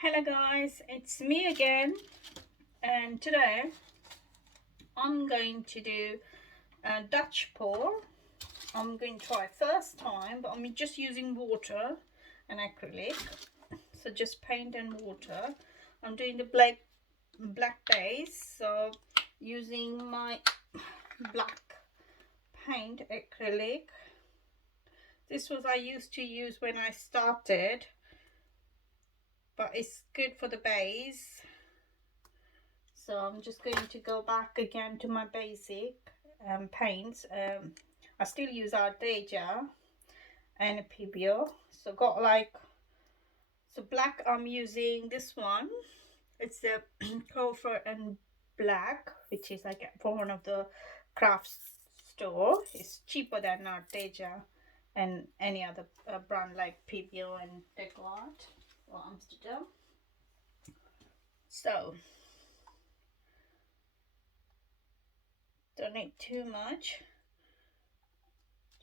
Hello guys, it's me again, and today I'm going to do a Dutch pour. I'm going to try first time, but I'm just using water and acrylic, so just paint and water. I'm doing the black base, so using my black paint acrylic. This was I used to use when I started, but it's good for the base. So I'm just going to go back again to my basic paints. I still use Arteza and Pebeo. So got like, so black I'm using this one. It's the Crawford and black, which is I get from one of the craft store. It's cheaper than Arteza and any other brand like Pebeo and Decart or Amsterdam. So don't need too much,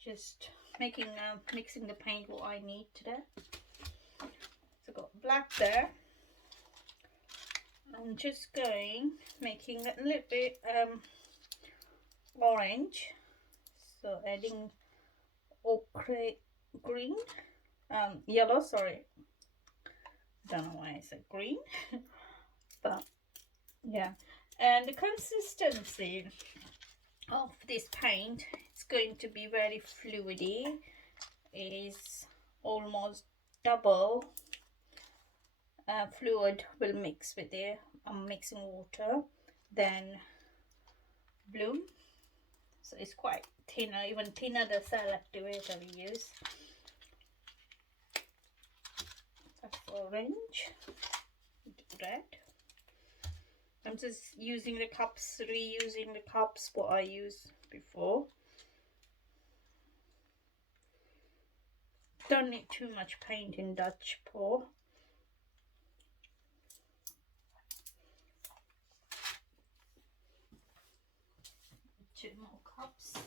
just mixing the paint what I need today. So got black there. I'm just making a little bit orange, so adding ochre green, yellow, sorry, don't know why I said green. But yeah, and the consistency of this paint, it's going to be very fluidy. It is almost double fluid will mix with it. I'm mixing water then bloom, so it's quite thinner, even thinner the activator we use. That's orange, red. I'm just using the cups, reusing the cups what I used before. Don't need too much paint in Dutch pour. Two more cups.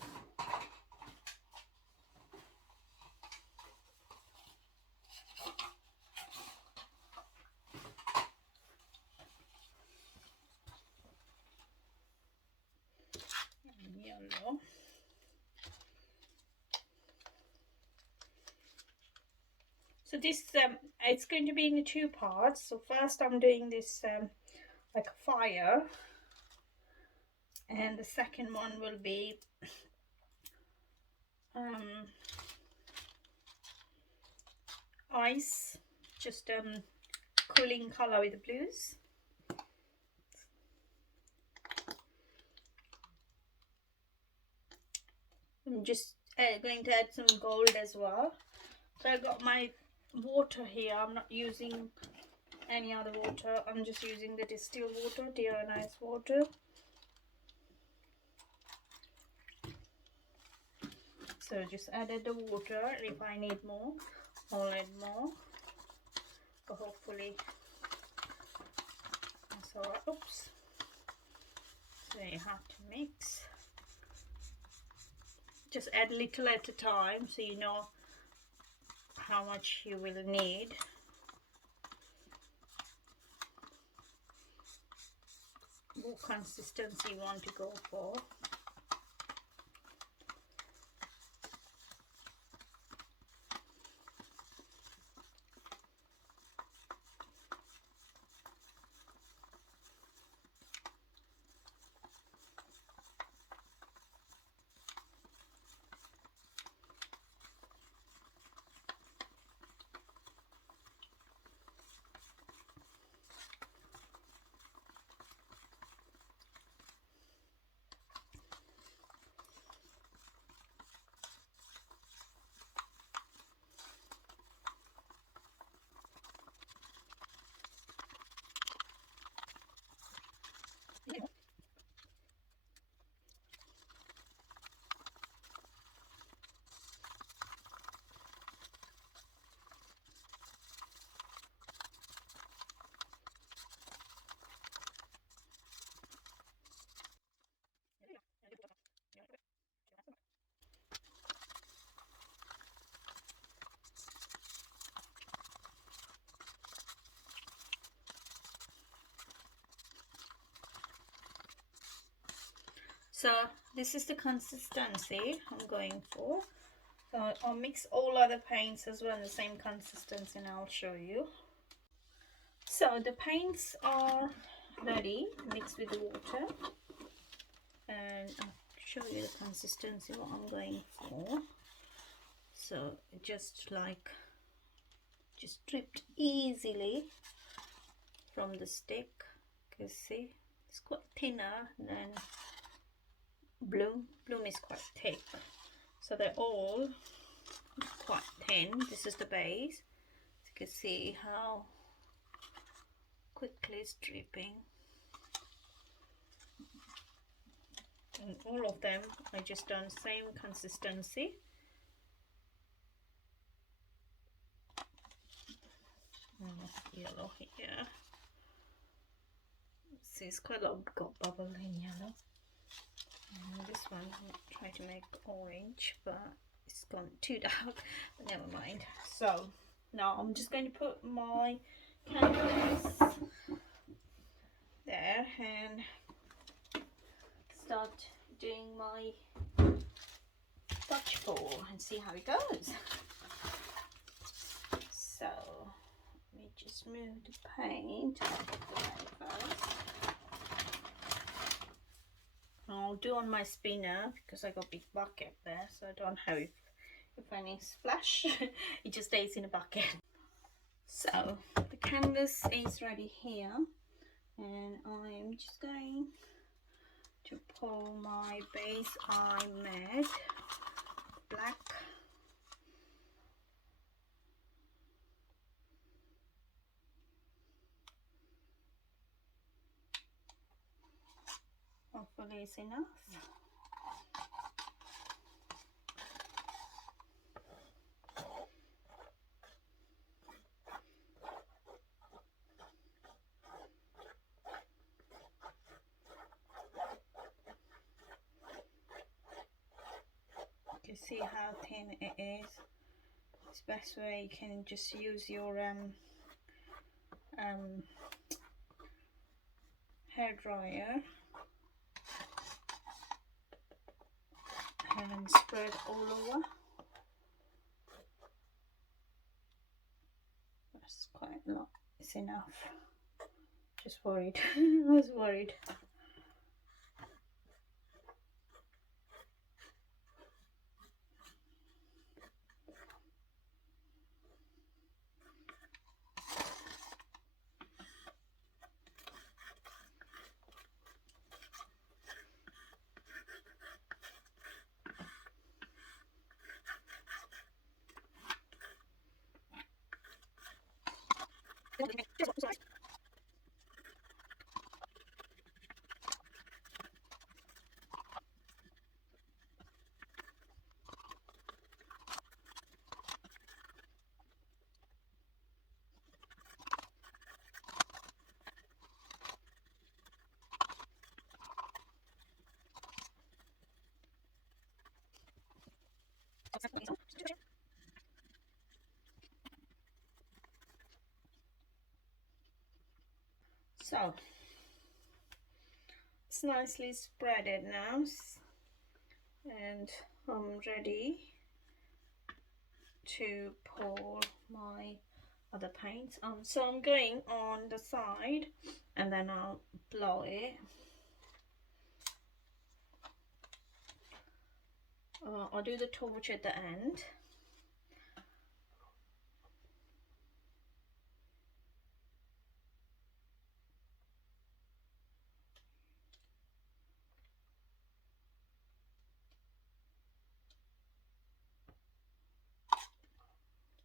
And yellow. So this it's going to be in two parts. So first I'm doing this like a fire, and the second one will be ice, just cooling color with the blues. I'm just going to add some gold as well. So I got my water here. I'm not using any other water. I'm just using the distilled water, deionized water. So just added the water. If I need more, I'll add more. But hopefully that's alright. Oops. So you have to mix. Just add little at a time so you know how much you will need. What consistency you want to go for. So this is the consistency I'm going for. So I'll mix all other paints as well in the same consistency and I'll show you. So the paints are ready, mixed with the water, and I'll show you the consistency what I'm going for. So just dripped easily from the stick. You can see it's quite thinner than bloom is quite thick, so they're all quite thin. This is the base. You can see how quickly it's dripping, and all of them I just done same consistency. Yellow here. See, it's quite a lot got bubble in yellow. And this one I'll try to make orange, but it's gone too dark. But never mind. So now I'm just going to put my canvas there and start doing my Dutch pour and see how it goes. So let me just move the paint out of the way first. I'll do on my spinner because I got a big bucket there, so I don't have if any splash. It just stays in a bucket. So the canvas is ready here, and I'm just going to pour my base I made black. Hopefully it's enough. You can see how thin it is. It's best way you can just use your hairdryer and spread all over. That's quite a lot. It's enough. Just worried. I was worried. So it's nicely spreaded now, and I'm ready to pour my other paints on. So I'm going on the side and then I'll blow it. I'll do the torch at the end.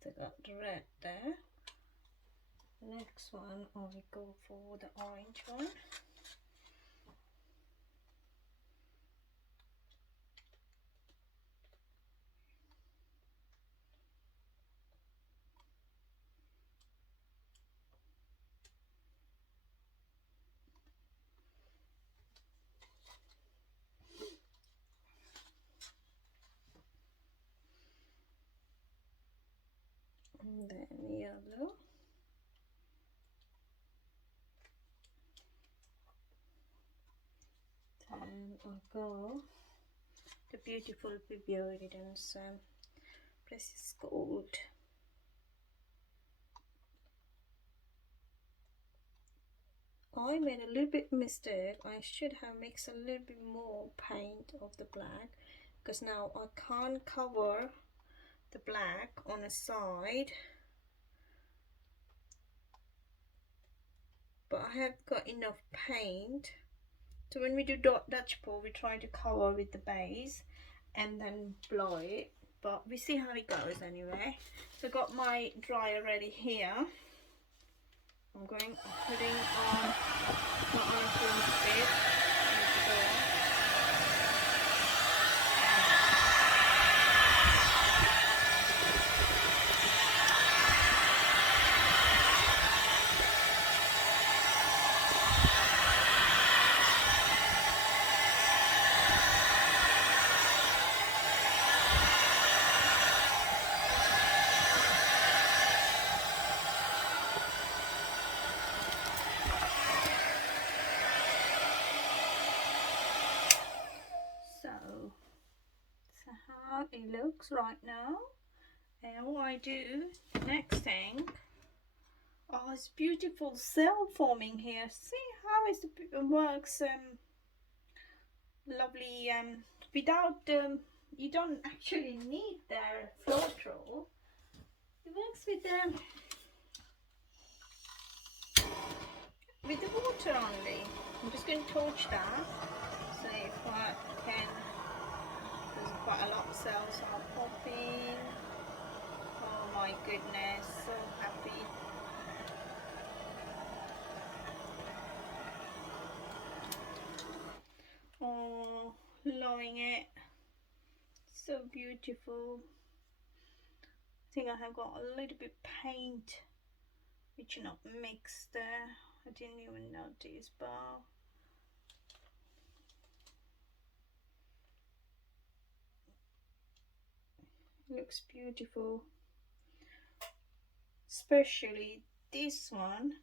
So I got the red there. Next one I will go for the orange one. And then yellow. And I got the beautiful Pebeo Iridescent Precious Gold. I made a little bit mistake. I should have mixed a little bit more paint of the black, because now I can't cover the black on the side, but I have got enough paint. So when we do Dutch pour, we try to cover with the base and then blow it, but we see how it goes anyway. So I got my dryer ready here. I'm putting on my iron bit. So how it looks right now. And what I do next thing, oh, it's beautiful cell forming here. See how it works lovely without you don't actually need the float roll. It works with the water only. I'm just going to torch that, so if I can, there's quite a lot of cells are popping. Oh my goodness, so happy. Oh, loving it, so beautiful. I think I have got a little bit paint which not mixed there. I didn't even notice, but it looks beautiful, especially this one.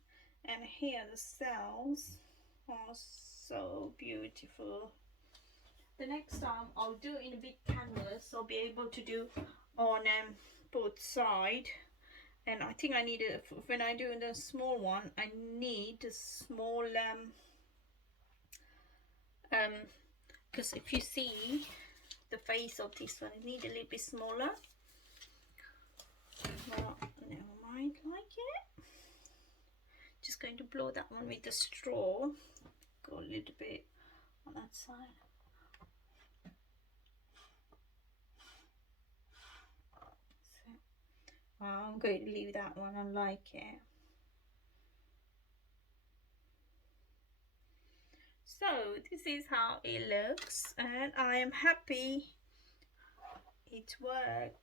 And here the cells are so beautiful. The next time I'll do in a big canvas, I'll be able to do on both sides. And I think I need a, when I do the small one, I need a small because if you see the face of this one, it needs a little bit smaller. But never mind, like it. Just going to blow that one with the straw. Go a little bit on that side. So, I'm going to leave that one. I like it. So this is how it looks, and I am happy it worked.